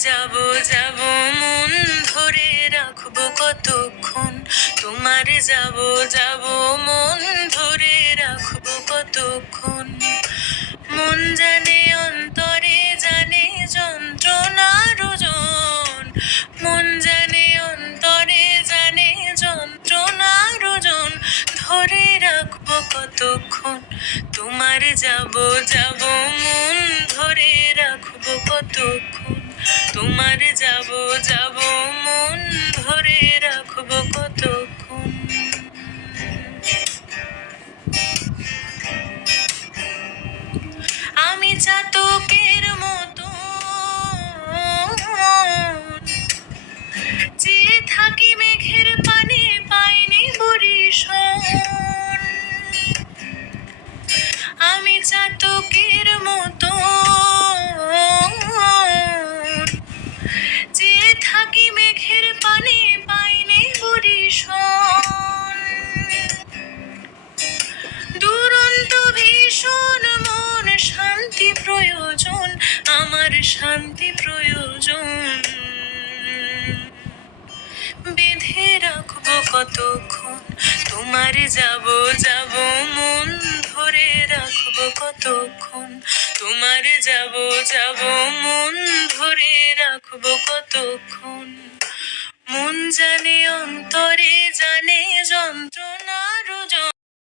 যাব যাব মন ধরে রাখবো কতক্ষণ, তোমার যাব যাব মন ধরে রাখবো কতক্ষণ। মন জানে অন্তরে জানে যন্ত্রণার ওজন, মন জানে অন্তরে জানে যন্ত্রণার ওজন, ধরে রাখবো কতক্ষণ, তোমার যাব যাব মন ধরে রাখবো কতক্ষণ, তোমার যাব যাব মন ধরে রাখবো কতক্ষণ। আমি চাতকের মতো চেয়ে থাকি মেঘের পানে, পাইনি বরিশন। আমি চাতকের মতো চেয়ে থাকি মেঘের পানে, পাইনি বরিশন। দুরন্ত ভীষণ মন শান্তি প্রয়োজন, আমার শান্তি প্রয়োজন। বেঁধে রাখবো কতক্ষণ, তোমার যাব যাব মন ধরে রাখবো কতক্ষণ, তোমার যাব যাব মন ধরে রাখবো কতক্ষণ। মন জানে অন্তরে জানে